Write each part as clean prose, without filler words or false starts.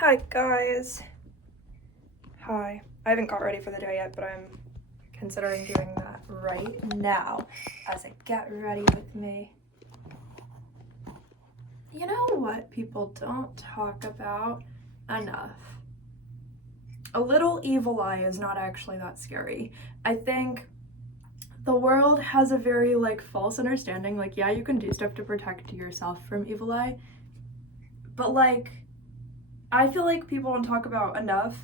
Hi guys. Hi. I haven't got ready for the day yet, but I'm considering doing that right now as I get ready with me. You know what people don't talk about enough? A little evil eye is not actually that scary. I think the world has a very false understanding, yeah, you can do stuff to protect yourself from evil eye, but I feel like people don't talk about enough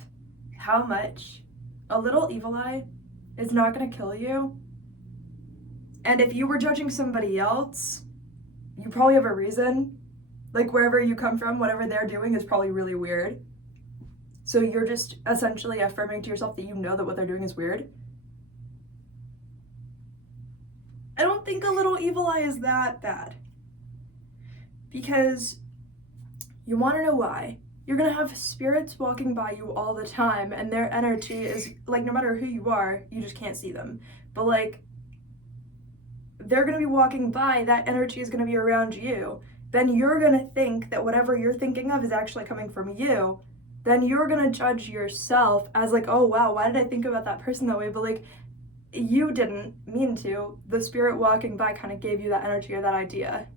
how much a little evil eye is not going to kill you. And if you were judging somebody else, you probably have a reason. Wherever you come from, whatever they're doing is probably really weird. So you're just essentially affirming to yourself that you know that what they're doing is weird. I don't think a little evil eye is that bad. Because you want to know why? You're gonna have spirits walking by you all the time, and their energy is no matter who you are, you just can't see them. But they're gonna be walking by, that energy is gonna be around you. Then you're gonna think that whatever you're thinking of is actually coming from you. Then you're gonna judge yourself as oh wow, why did I think about that person that way? But you didn't mean to. The spirit walking by kind of gave you that energy or that idea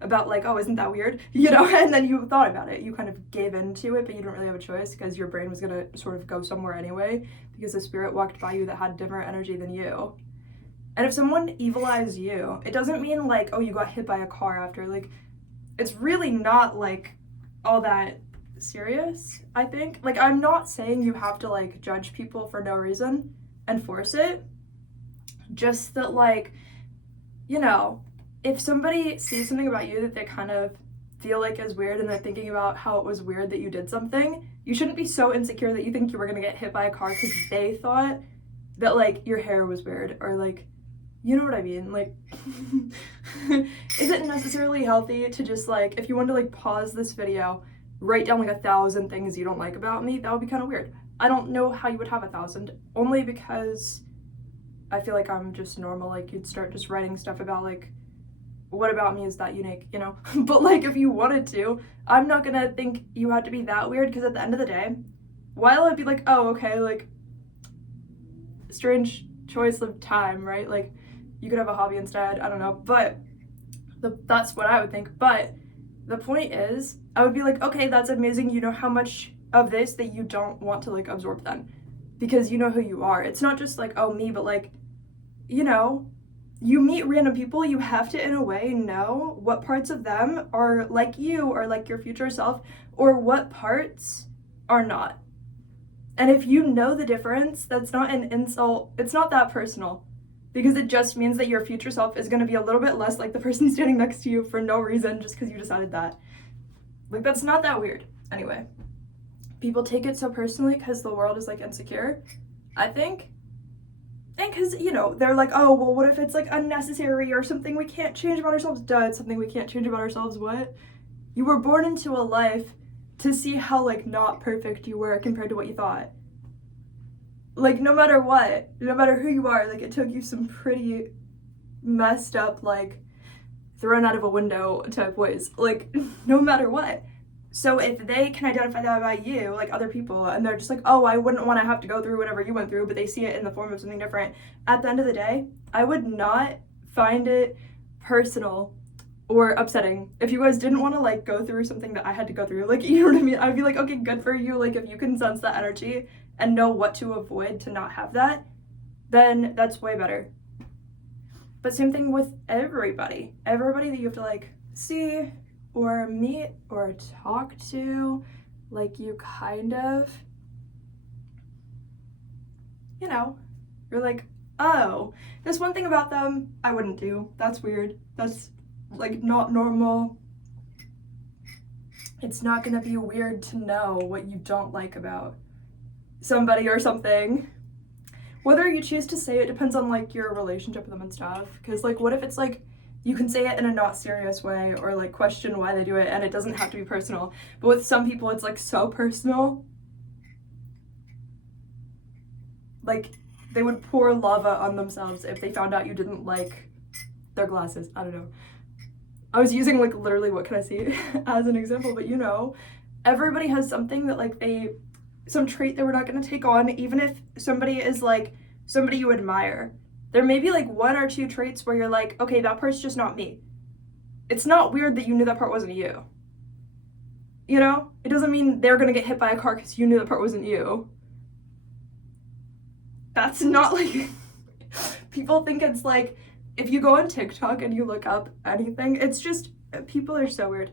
about oh, isn't that weird, and then you thought about it, you kind of gave into it, but you didn't really have a choice because your brain was gonna sort of go somewhere anyway because the spirit walked by you that had different energy than you. And if someone evil eyes you, it doesn't mean oh, you got hit by a car after. It's really not all that serious, I think. I'm not saying you have to judge people for no reason and force it, just that if somebody sees something about you that they kind of feel is weird and they're thinking about how it was weird that you did something, you shouldn't be so insecure that you think you were gonna get hit by a car because they thought that your hair was weird or you know what I mean? Is it necessarily healthy to just if you want to pause this video, write down 1,000 things you don't like about me? That would be kind of weird. I don't know how you would have 1,000, only because I feel I'm just normal. You'd start just writing stuff about what about me is that unique, But if you wanted to, I'm not gonna think you had to be that weird, because at the end of the day, while I'd be oh, okay, strange choice of time, right? You could have a hobby instead, I don't know, but that's what I would think. But the point is, I would be okay, that's amazing, you know how much of this that you don't want to absorb then, because you know who you are. It's not just oh, me, but you meet random people, you have to, in a way, know what parts of them are like you or your future self, or what parts are not. And if you know the difference, that's not an insult. It's not that personal, because it just means that your future self is going to be a little bit less like the person standing next to you for no reason, just because you decided that. That's not that weird. Anyway, people take it so personally because the world is insecure, I think. And because, they're oh, well, what if it's unnecessary or something we can't change about ourselves? Duh, it's something we can't change about ourselves. What? You were born into a life to see how not perfect you were compared to what you thought. No matter what, no matter who you are, it took you some pretty messed up, thrown out of a window type ways. No matter what. So if they can identify that about you, other people, and they're just oh, I wouldn't want to have to go through whatever you went through, but they see it in the form of something different, at the end of the day, I would not find it personal or upsetting if you guys didn't want to go through something that I had to go through. You know what I mean? I'd be okay, good for you. If you can sense that energy and know what to avoid to not have that, then that's way better. But same thing with everybody that you have to see or meet or talk to, you kind of, you're oh, this one thing about them I wouldn't do. That's weird. That's not normal. It's not gonna be weird to know what you don't like about somebody or something. Whether you choose to say it depends on your relationship with them and stuff. Because what if it's you can say it in a not serious way or question why they do it, and it doesn't have to be personal. But with some people it's so personal. They would pour lava on themselves if they found out you didn't like their glasses. I don't know. I was using literally what can I see as an example, but everybody has something that like some trait that we're not going to take on, even if somebody is like somebody you admire. There may be like 1 or 2 traits where you're like, okay, that part's just not me. It's not weird that you knew that part wasn't you. You know? It doesn't mean they're going to get hit by a car because you knew that part wasn't you. That's not like... People think it's like, if you go on TikTok and you look up anything, it's just, people are so weird.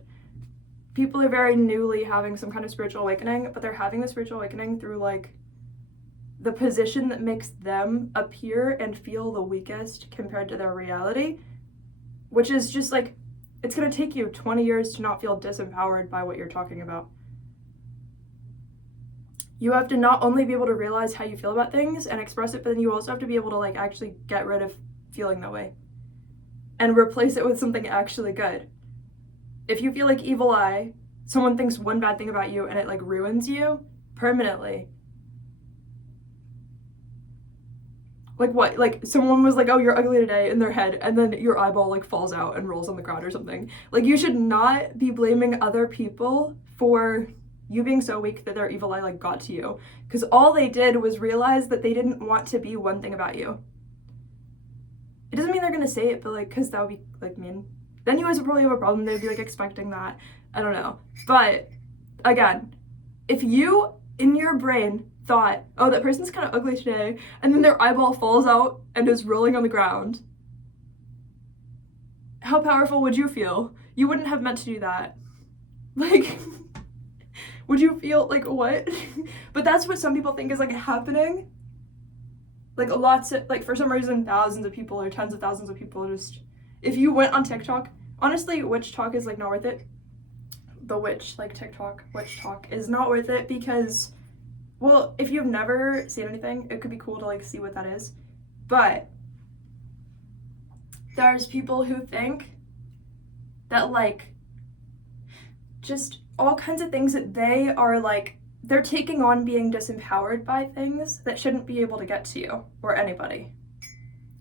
People are very newly having some kind of spiritual awakening, but they're having the spiritual awakening through like the position that makes them appear and feel the weakest compared to their reality, which is just like, it's going to take you 20 years to not feel disempowered by what you're talking about. You have to not only be able to realize how you feel about things and express it, but then you also have to be able to like actually get rid of feeling that way and replace it with something actually good. If you feel like evil eye, someone thinks one bad thing about you and it like ruins you permanently. Like what? Like someone was like, oh, you're ugly today in their head, and then your eyeball like falls out and rolls on the ground or something. Like you should not be blaming other people for you being so weak that their evil eye like got to you. Because all they did was realize that they didn't want to be one thing about you. It doesn't mean they're gonna say it, but like, cause that would be like mean. Then you guys would probably have a problem. They'd be like expecting that. I don't know. But again, if you in your brain thought, oh, that person's kind of ugly today, and then their eyeball falls out and is rolling on the ground, how powerful would you feel? You wouldn't have meant to do that. Like, would you feel like, what? But that's what some people think is like happening. Like lots of, like for some reason, thousands of people or tens of thousands of people just, if you went on TikTok, honestly, witch talk is like not worth it. The witch, like TikTok, witch talk is not worth it because, well, if you've never seen anything, it could be cool to like see what that is. But there's people who think that like just all kinds of things that they are like, they're taking on being disempowered by things that shouldn't be able to get to you or anybody,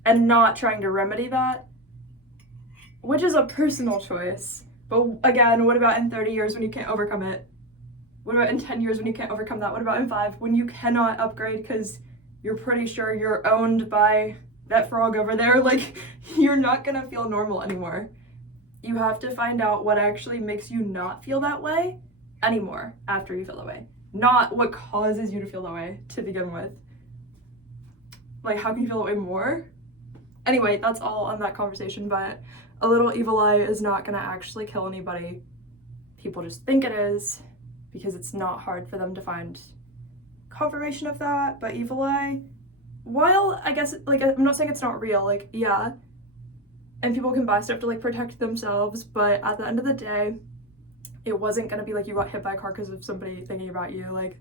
and not trying to remedy that, which is a personal choice. But again, what about in 30 years when you can't overcome it? What about in 10 years when you can't overcome that? What about in 5 when you cannot upgrade because you're pretty sure you're owned by that frog over there? Like, you're not gonna feel normal anymore. You have to find out what actually makes you not feel that way anymore after you feel that way. Not what causes you to feel that way to begin with. Like, how can you feel that way more? Anyway, that's all on that conversation, but a little evil eye is not gonna actually kill anybody. People just think it is because it's not hard for them to find confirmation of that. But evil eye, while I guess, like, I'm not saying it's not real, like, yeah, and people can buy stuff to like protect themselves, but at the end of the day, it wasn't gonna be like you got hit by a car because of somebody thinking about you. Like,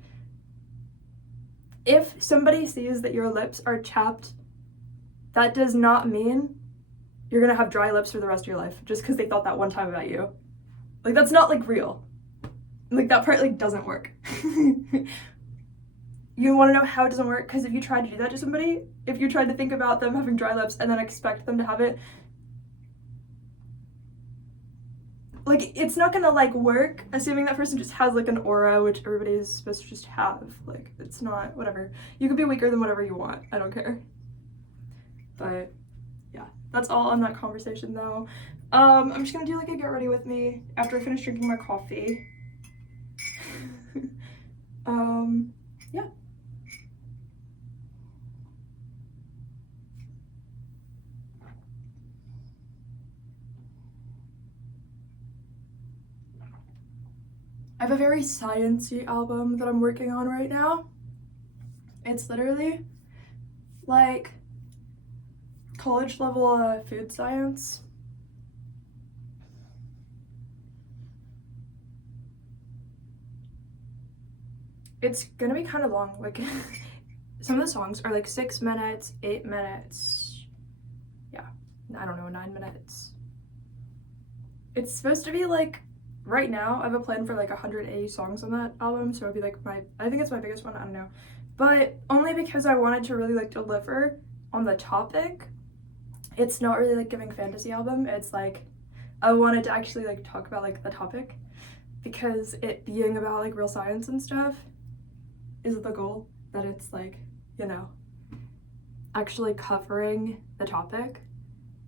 if somebody sees that your lips are chapped, that does not mean you're gonna have dry lips for the rest of your life just because they thought that one time about you. Like, that's not like real. Like, that part like doesn't work. You want to know how it doesn't work? Because if you tried to do that to somebody, if you tried to think about them having dry lips and then expect them to have it, like, it's not gonna like work, assuming that person just has like an aura, which everybody is supposed to just have. Like, it's not, whatever. You could be weaker than whatever you want. I don't care. But yeah, that's all on that conversation though. I'm just gonna do like a get ready with me after I finish drinking my coffee. Yeah. I have a very science-y album that I'm working on right now. It's literally like college level food science. It's gonna be kind of long. Like, some of the songs are like 6 minutes, 8 minutes. Yeah, I don't know, 9 minutes. It's supposed to be like, right now I have a plan for like 180 songs on that album, so it'd be like I think it's my biggest one, I don't know. But only because I wanted to really like deliver on the topic. It's not really like giving fantasy album, it's like I wanted to actually like talk about like the topic. because it being about like real science and stuff is the goal, that it's like, you know, actually covering the topic,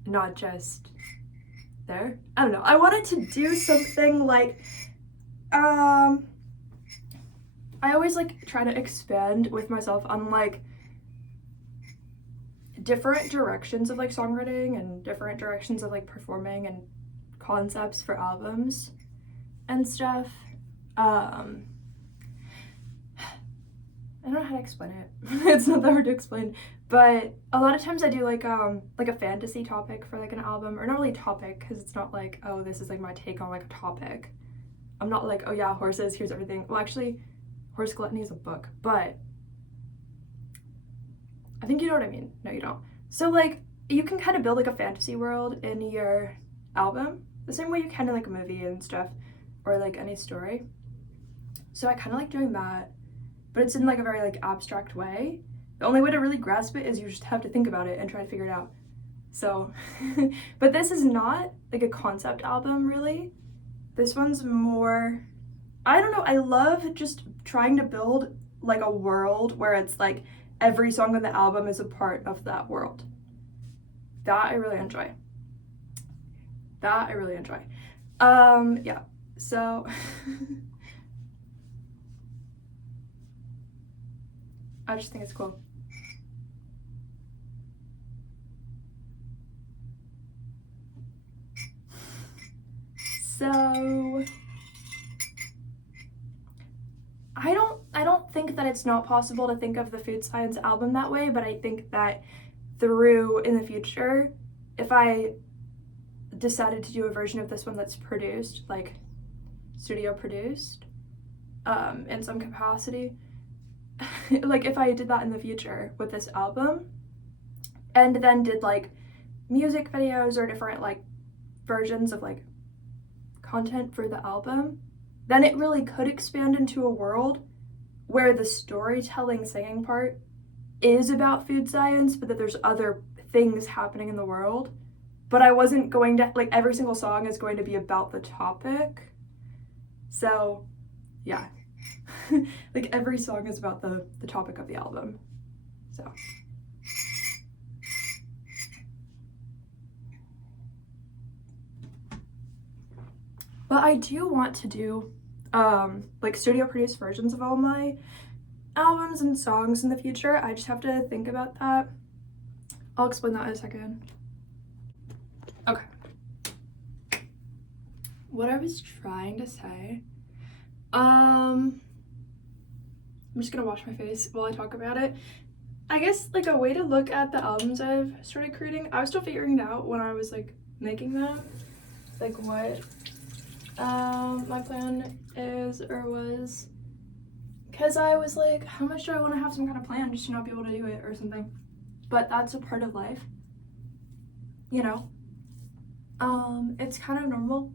not just there. I don't know. I wanted to do something like, I always like try to expand with myself on like different directions of like songwriting and different directions of like performing and concepts for albums and stuff. I don't know how to explain it. It's not that hard to explain, but a lot of times I do like a fantasy topic for like an album, or not really topic, because it's not like, oh, this is like my take on like a topic. I'm not like, oh yeah, horses, here's everything. Well, actually, Horse Gluttony is a book, but I think you know what I mean. No, you don't. So like, you can kind of build like a fantasy world in your album, the same way you can in like a movie and stuff, or like any story. So I kind of like doing that, but it's in like a very like abstract way. The only way to really grasp it is you just have to think about it and try to figure it out. So, but this is not like a concept album really. This one's more, I don't know, I love just trying to build like a world where it's like every song on the album is a part of that world. That I really enjoy. Yeah, so I just think it's cool. So I don't think that it's not possible to think of the food science album that way, but I think that through in the future, if I decided to do a version of this one that's produced, like studio produced, in some capacity, like if I did that in the future with this album, and then did like music videos or different like versions of like content for the album, then it really could expand into a world where the storytelling singing part is about food science, but that there's other things happening in the world. But I wasn't going to, like, every single song is going to be about the topic. So, yeah. Like, every song is about the topic of the album. So. But I do want to do, like, studio-produced versions of all my albums and songs in the future. I just have to think about that. I'll explain that in a second. Okay. What I was trying to say, I'm just gonna wash my face while I talk about it. I guess like a way to look at the albums I've started creating, I was still figuring it out when I was like making them, like what my plan is or was, because I was like, how much do I want to have some kind of plan just to not be able to do it or something? But that's a part of life, you know. It's kind of normal.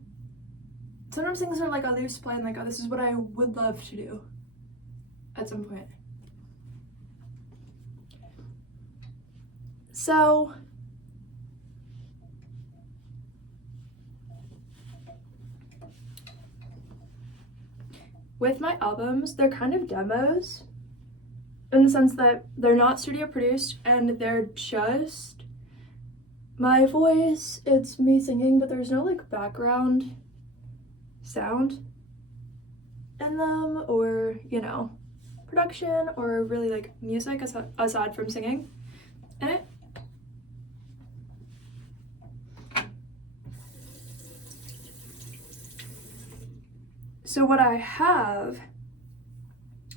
Sometimes things are like a loose plan, like, oh, this is what I would love to do at some point. So with my albums, they're kind of demos in the sense that they're not studio produced and they're just my voice. It's me singing, but there's no like background sound in them, or, you know, production or really like music aside from singing in it. So what I have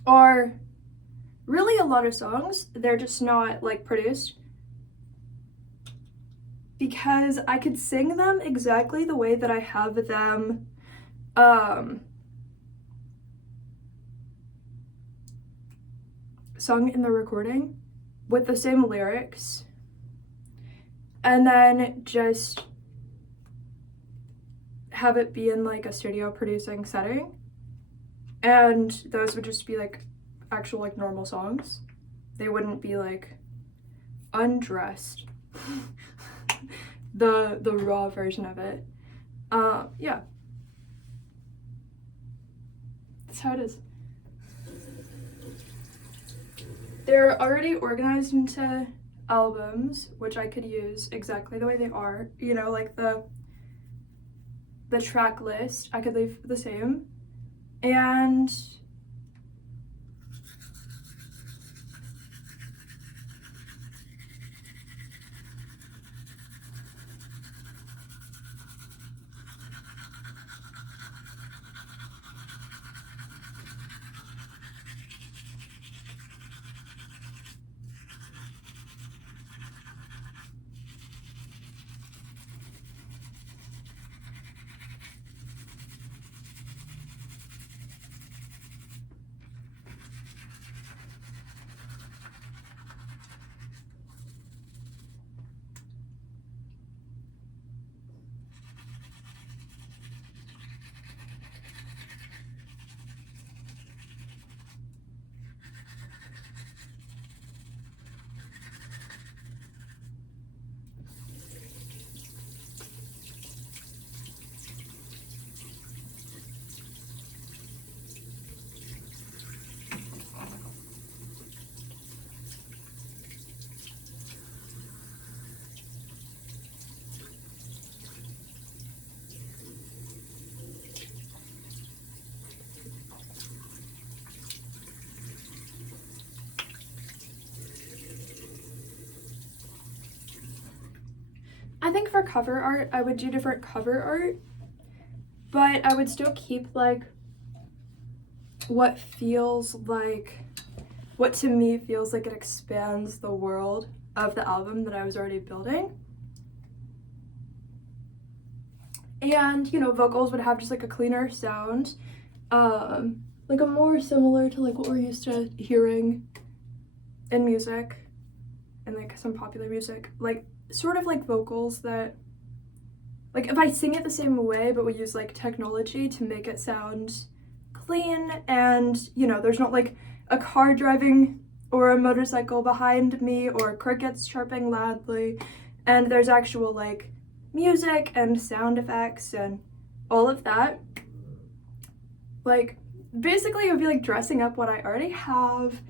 are really a lot of songs. They're just not like produced, because I could sing them exactly the way that I have them sung in the recording with the same lyrics, and then just have it be in like a studio producing setting, and those would just be like actual like normal songs. They wouldn't be like undressed. the raw version of it. Yeah. how it is. They're already organized into albums, which I could use exactly the way they are. You know, like the track list, I could leave the same. And I think for cover art, I would do different cover art, but I would still keep like what to me feels like it expands the world of the album that I was already building. And, you know, vocals would have just like a cleaner sound, like a more similar to like what we're used to hearing in music and like some popular music, like sort of like vocals that, like if I sing it the same way but we use like technology to make it sound clean, and you know, there's not like a car driving or a motorcycle behind me or crickets chirping loudly, and there's actual like music and sound effects and all of that. Like basically it would be like dressing up what I already have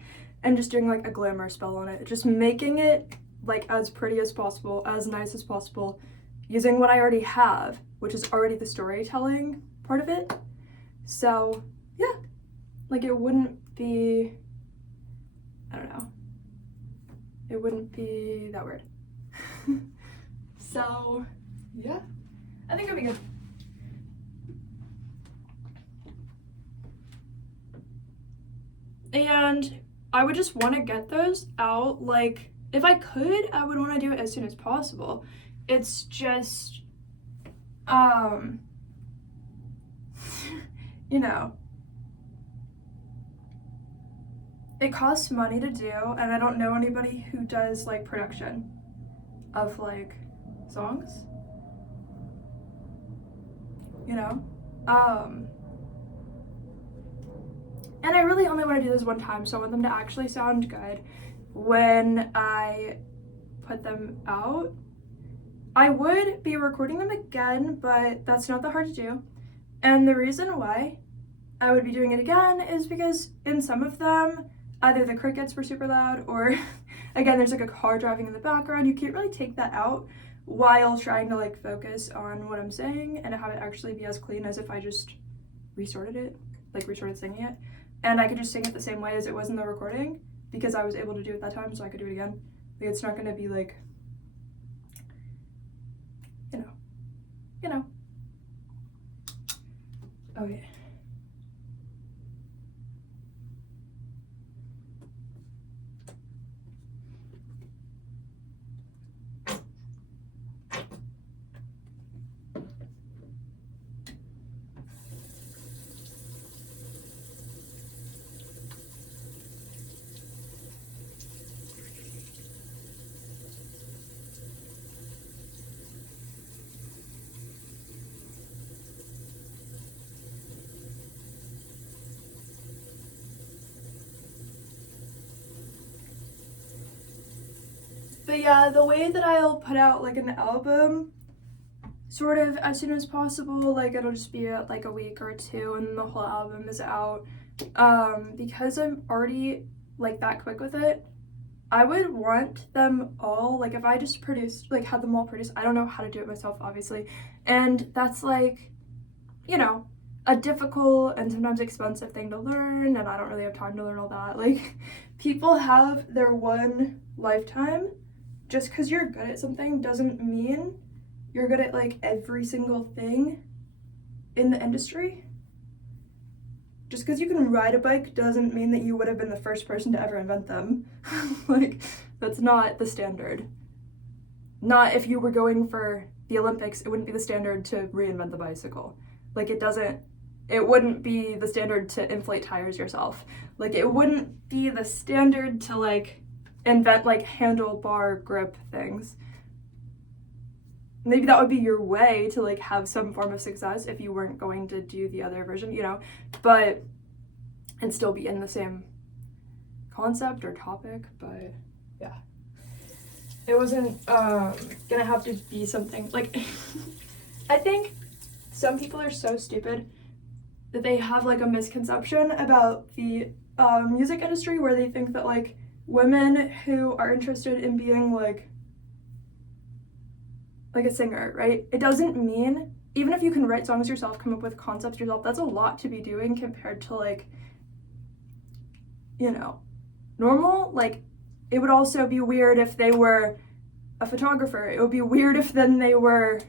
and just doing like a glamour spell on it, just making it like as pretty as possible, as nice as possible, using what I already have, which is already the storytelling part of it. So yeah, like it wouldn't be, I don't know, it wouldn't be that weird. So yeah, I think it'll be good. And I would just want to get those out, like if I could, I would want to do it as soon as possible. It's just, you know, it costs money to do, and I don't know anybody who does like production of like songs, you know? And I really only want to do this one time, so I want them to actually sound good when I put them out. I would be recording them again, but that's not that hard to do. And the reason why I would be doing it again is because in some of them, either the crickets were super loud or again, there's like a car driving in the background. You can't really take that out while trying to like focus on what I'm saying and have it actually be as clean as if I just restarted it, like restarted singing it. And I could just sing it the same way as it was in the recording because I was able to do it that time, so I could do it again. Like it's not gonna be like, you know. Okay. But yeah, the way that I'll put out like an album sort of as soon as possible, like it'll just be like a week or two and the whole album is out. because I'm already like that quick with it, I would want them all, like if I just produced, like had them all produced, I don't know how to do it myself, obviously. And that's like, you know, a difficult and sometimes expensive thing to learn, and I don't really have time to learn all that. Like, people have their one lifetime. Just because you're good at something doesn't mean you're good at like every single thing in the industry. Just because you can ride a bike doesn't mean that you would have been the first person to ever invent them. Like, that's not the standard. Not if you were going for the Olympics, it wouldn't be the standard to reinvent the bicycle. Like, it wouldn't be the standard to inflate tires yourself. Like, it wouldn't be the standard to like invent like handlebar grip things. Maybe that would be your way to like have some form of success if you weren't going to do the other version, you know, but and still be in the same concept or topic. But yeah, it wasn't gonna have to be something like I think some people are so stupid that they have like a misconception about the music industry, where they think that like women who are interested in being like a singer, right? It doesn't mean, even if you can write songs yourself, come up with concepts yourself, that's a lot to be doing compared to like, you know, normal. Like, it would also be weird if they were a photographer. It would be weird if then they were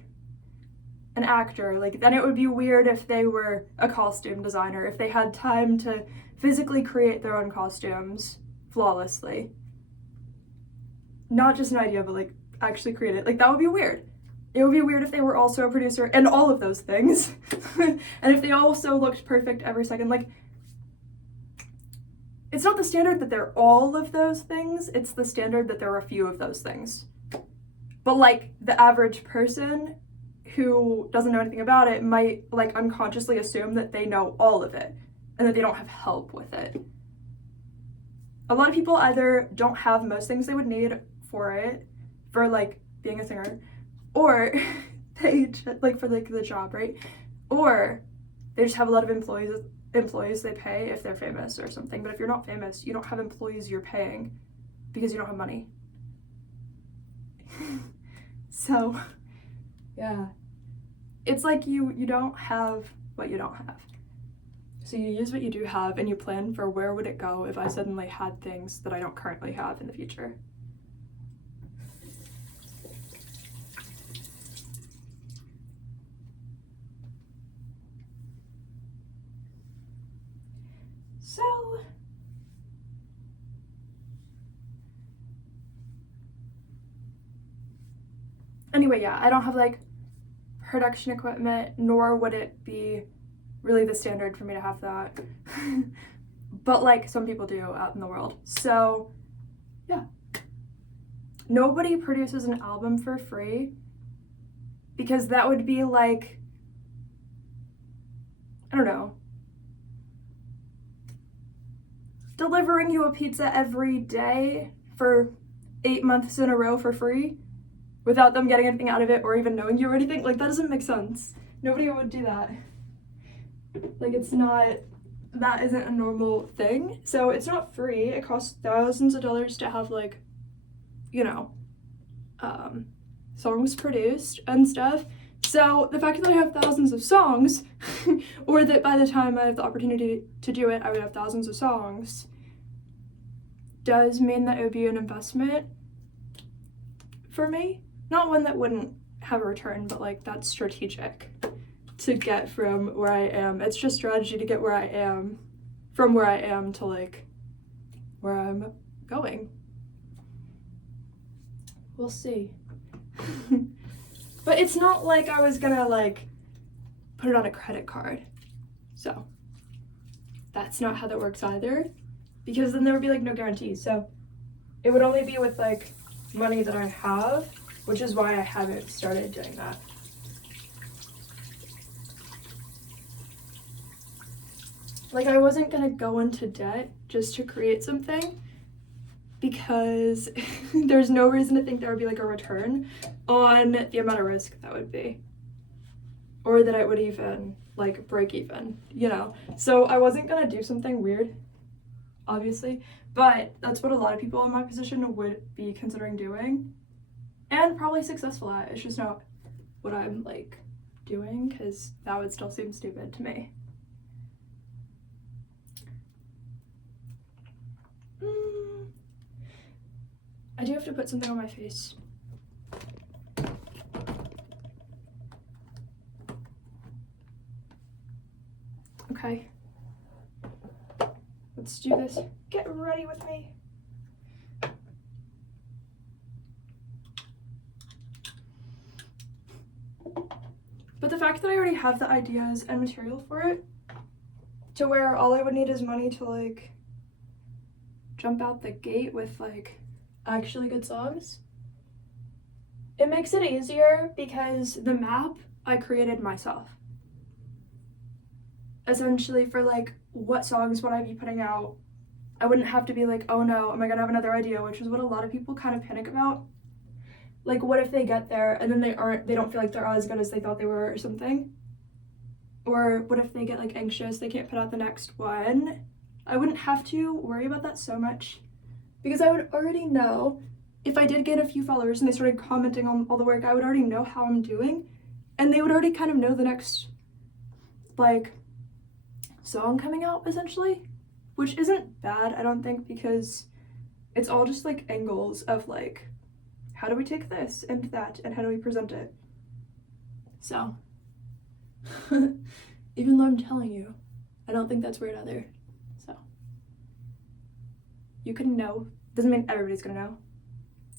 an actor. Like, then it would be weird if they were a costume designer, if they had time to physically create their own costumes flawlessly. Not just an idea, but like actually create it. Like, that would be weird. It would be weird if they were also a producer and all of those things. And if they also looked perfect every second. Like, it's not the standard that they're all of those things, it's the standard that there are a few of those things. But like, the average person who doesn't know anything about it might like unconsciously assume that they know all of it and that they don't have help with it. A lot of people either don't have most things they would need for it, for like being a singer, or they like for like the job, right? Or they just have a lot of employees they pay if they're famous or something. But if you're not famous, you don't have employees you're paying because you don't have money. So yeah, it's like you don't have what you don't have. So you use what you do have and you plan for where would it go if I suddenly had things that I don't currently have in the future. So anyway, yeah, I don't have like production equipment, nor would it be really the standard for me to have that. But like some people do out in the world. So yeah, nobody produces an album for free, because that would be like, I don't know, delivering you a pizza every day for 8 months in a row for free without them getting anything out of it or even knowing you or anything. Like, that doesn't make sense. Nobody would do that. Like, that isn't a normal thing. So it's not free. It costs thousands of dollars to have like, you know, songs produced and stuff. So the fact that I have thousands of songs, or that by the time I have the opportunity to do it, I would have thousands of songs, does mean that it would be an investment for me. Not one that wouldn't have a return, but like, that's strategic to get from where I am. It's just strategy to get where I am, from where I am to like where I'm going. We'll see. But it's not like I was gonna like put it on a credit card. So that's not how that works either, because then there would be like no guarantees. So it would only be with like money that I have, which is why I haven't started doing that. Like, I wasn't gonna go into debt just to create something, because there's no reason to think there would be like a return on the amount of risk that would be, or that it would even like break even, you know? So I wasn't gonna do something weird, obviously, but that's what a lot of people in my position would be considering doing and probably successful at. It's just not what I'm like doing, because that would still seem stupid to me. I do have to put something on my face. Okay. Let's do this. Get ready with me. But the fact that I already have the ideas and material for it, to where all I would need is money to like jump out the gate with like actually good songs, it makes it easier because the map I created myself. Essentially, for like what songs would I be putting out, I wouldn't have to be like, oh no, am I gonna have another idea, which is what a lot of people kind of panic about. Like, what if they get there and then they don't feel like they're as good as they thought they were or something? Or what if they get like anxious, they can't put out the next one? I wouldn't have to worry about that so much, because I would already know if I did get a few followers and they started commenting on all the work, I would already know how I'm doing, and they would already kind of know the next like song coming out, essentially, which isn't bad, I don't think, because it's all just like angles of like, how do we take this and that and how do we present it? So even though I'm telling you, I don't think that's weird either. So you can know, doesn't mean everybody's gonna know.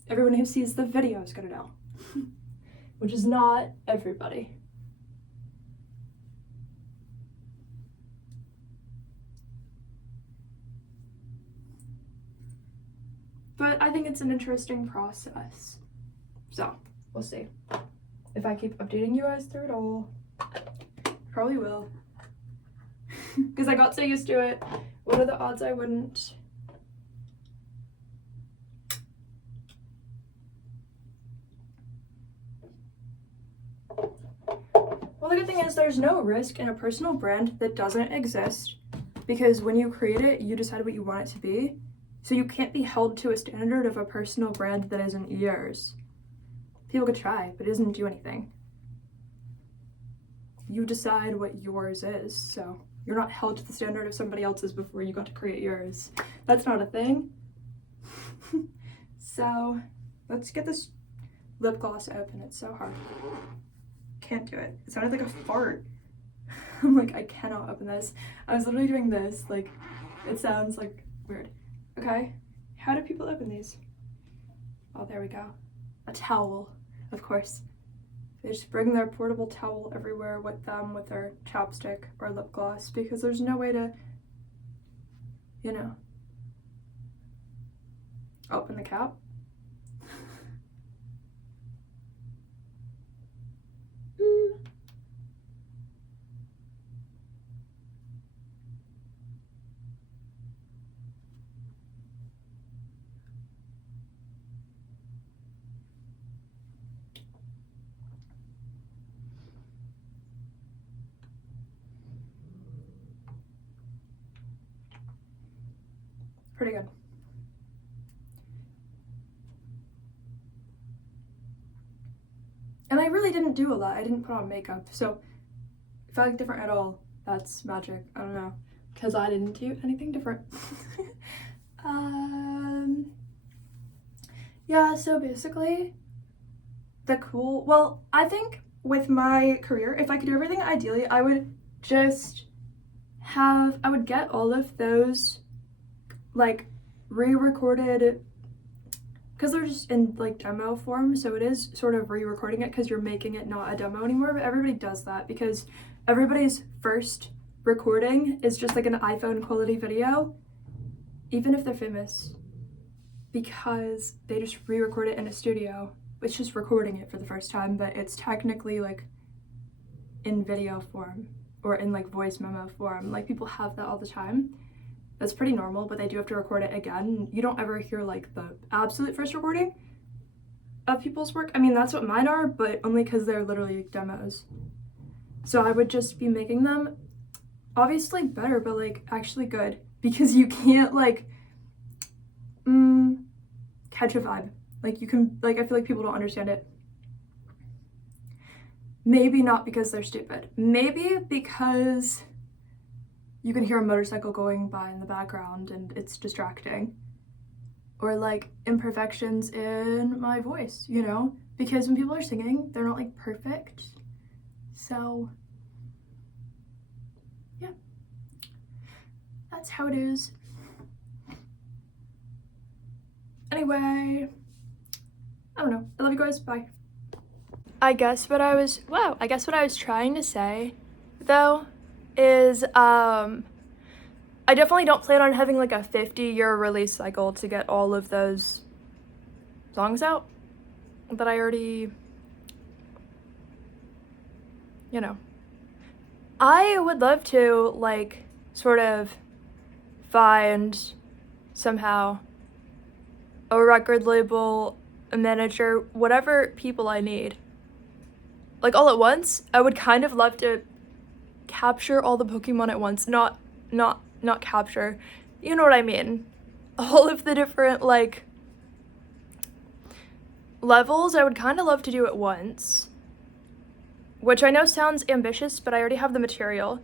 Everyone who sees the video is gonna know, which is not everybody. But I think it's an interesting process. So we'll see if I keep updating you guys through it all. Probably will. Because I got so used to it. What are the odds I wouldn't? Well, the good thing is there's no risk in a personal brand that doesn't exist, because when you create it, you decide what you want it to be. So you can't be held to a standard of a personal brand that isn't yours. People could try, but it doesn't do anything. You decide what yours is, so you're not held to the standard of somebody else's before you got to create yours. That's not a thing. So let's get this lip gloss open. It's so hard. Can't do it. It sounded like a fart. I'm like, I cannot open this. I was literally doing this, like, it sounds like weird. Okay, how do people open these? Oh, there we go. A towel, of course. They just bring their portable towel everywhere with them with their chapstick or lip gloss, because there's no way to, you know, open the cap. Pretty good. And I really didn't do a lot. I didn't put on makeup, so if I look different at all, that's magic. I don't know, because I didn't do anything different. Yeah, so basically, well, I think with my career, if I could do everything ideally, I would get all of those like re-recorded, because they're just in like demo form, so it is sort of re-recording it because you're making it not a demo anymore. But everybody does that because everybody's first recording is just like an iPhone quality video, even if they're famous, because they just re-record it in a studio. It's just recording it for the first time, but it's technically like in video form or in like voice memo form. Like, people have that all the time. That's pretty normal, but they do have to record it again. You don't ever hear like the absolute first recording of people's work. I mean, that's what mine are, but only because they're literally demos. So I would just be making them obviously better, but like actually good, because you can't like catch a vibe. Like you can, like, I feel like people don't understand it. Maybe not because they're stupid. Maybe because you can hear a motorcycle going by in the background and it's distracting. Or like imperfections in my voice, you know? Because when people are singing, they're not like perfect. So yeah, that's how it is. Anyway, I don't know. I love you guys. Bye. I guess what I was trying to say though is I definitely don't plan on having like a 50-year release cycle to get all of those songs out that I already, you know. I would love to like sort of find somehow a record label, a manager, whatever people I need. Like all at once. I would kind of love to capture all the Pokemon at once. Not capture. You know what I mean? All of the different like levels I would kind of love to do at once. Which I know sounds ambitious, but I already have the material.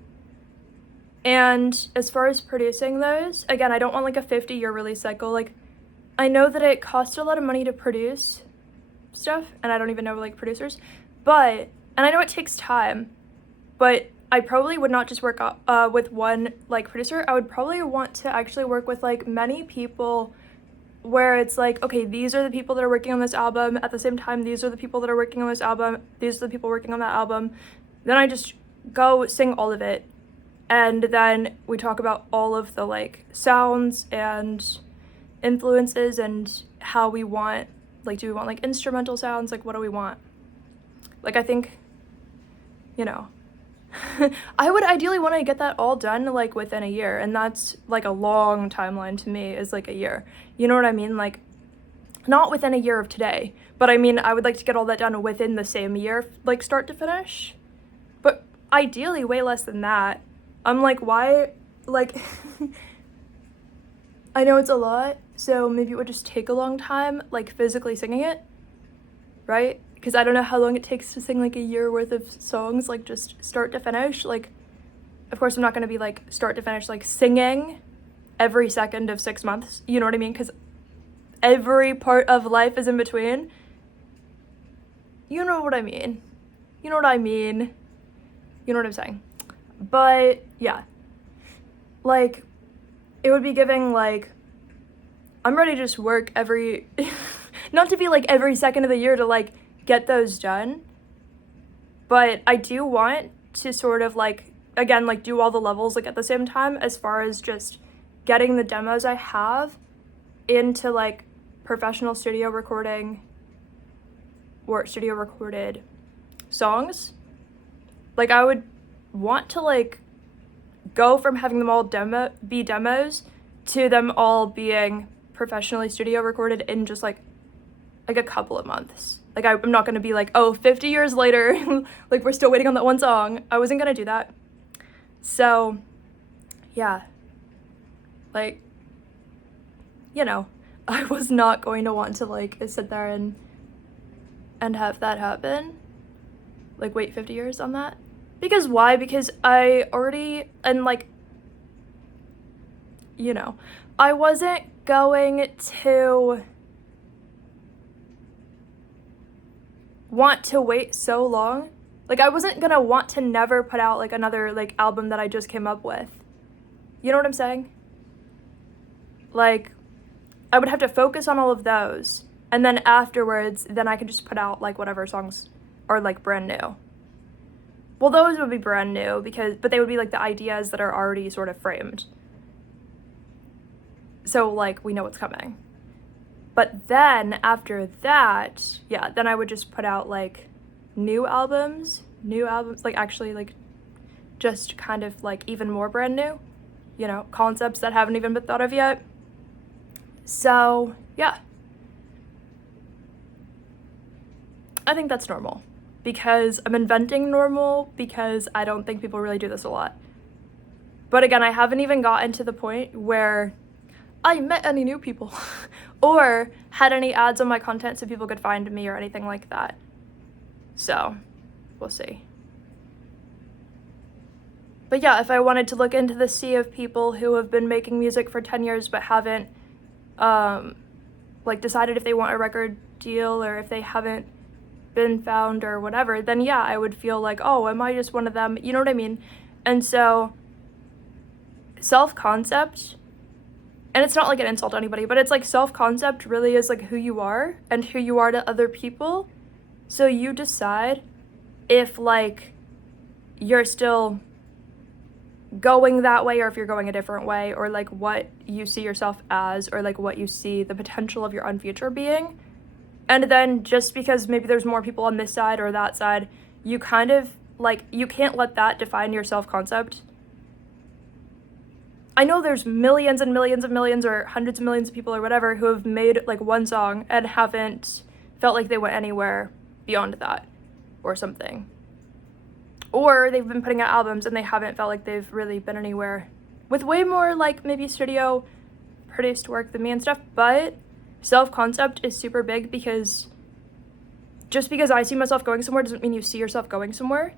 And as far as producing those, again, I don't want like a 50-year release cycle. Like, I know that it costs a lot of money to produce stuff, and I don't even know like producers, and I know it takes time, but I probably would not just work with one like producer. I would probably want to actually work with like many people, where it's like, okay, these are the people that are working on this album. At the same time, these are the people that are working on this album. These are the people working on that album. Then I just go sing all of it. And then we talk about all of the like sounds and influences and how we want, like, do we want like instrumental sounds? Like, what do we want? Like, I think, you know, I would ideally want to get that all done like within a year, and that's like a long timeline to me, is like a year. You know what I mean? Like, not within a year of today, but I mean, I would like to get all that done within the same year, like start to finish, but ideally way less than that. I'm like, why, like, I know it's a lot, so maybe it would just take a long time, like physically singing it, right? Because I don't know how long it takes to sing like a year worth of songs, like just start to finish. Like, of course, I'm not going to be like start to finish, like singing every second of 6 months. You know what I mean? Because every part of life is in between. You know what I mean? You know what I mean? You know what I'm saying? But yeah, like, it would be giving like, I'm ready to just work every, not to be like every second of the year to like get those done, but I do want to sort of like, again, like do all the levels like at the same time, as far as just getting the demos I have into like professional studio recording or studio recorded songs. Like, I would want to like go from having them all be demos to them all being professionally studio recorded in just like a couple of months. Like, I'm not going to be like, oh, 50 years later, like, we're still waiting on that one song. I wasn't going to do that. So, yeah. Like, you know, I was not going to want to, like, sit there and have that happen. Like, wait 50 years on that. Because why? Because I already, and, like, you know, I wasn't going to want to wait so long. Like, I wasn't gonna want to never put out like another like album that I just came up with. You know what I'm saying? Like, I would have to focus on all of those, and then afterwards, then I could just put out like whatever songs are like brand new. Well, those would be brand new but they would be like the ideas that are already sort of framed. So like, we know what's coming. But then after that, yeah, then I would just put out like new albums, like actually like just kind of like even more brand new, you know, concepts that haven't even been thought of yet. So yeah, I think that's normal. because I'm inventing normal, because I don't think people really do this a lot. But again, I haven't even gotten to the point where I met any new people or had any ads on my content so people could find me or anything like that. So, we'll see. But yeah, if I wanted to look into the sea of people who have been making music for 10 years but haven't like decided if they want a record deal or if they haven't been found or whatever, then yeah, I would feel like, oh, am I just one of them? You know what I mean? And so self-concept, and it's not like an insult to anybody, but it's like self-concept really is like who you are and who you are to other people. So you decide if like you're still going that way or if you're going a different way, or like what you see yourself as, or like what you see the potential of your own future being. And then just because maybe there's more people on this side or that side, you kind of like, you can't let that define your self-concept. I know there's millions and millions and millions or hundreds of millions of people or whatever who have made like one song and haven't felt like they went anywhere beyond that or something. Or they've been putting out albums and they haven't felt like they've really been anywhere with way more like maybe studio produced work than me and stuff. But self-concept is super big, because just because I see myself going somewhere doesn't mean you see yourself going somewhere.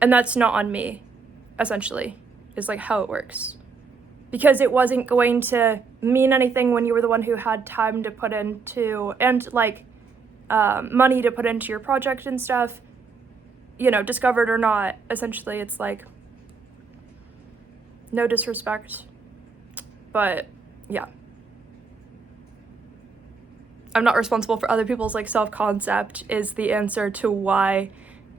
And that's not on me, essentially, is like how it works. Because it wasn't going to mean anything when you were the one who had time to put into, and like money to put into your project and stuff, you know, discovered or not. Essentially, it's like, no disrespect, but yeah. I'm not responsible for other people's like self-concept is the answer to why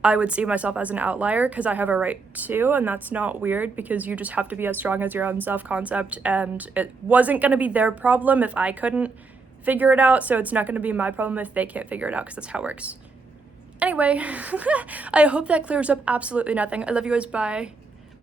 I would see myself as an outlier, because I have a right to, and that's not weird, because you just have to be as strong as your own self-concept, and it wasn't going to be their problem if I couldn't figure it out, so it's not going to be my problem if they can't figure it out, because that's how it works. Anyway, I hope that clears up absolutely nothing. I love you guys, bye.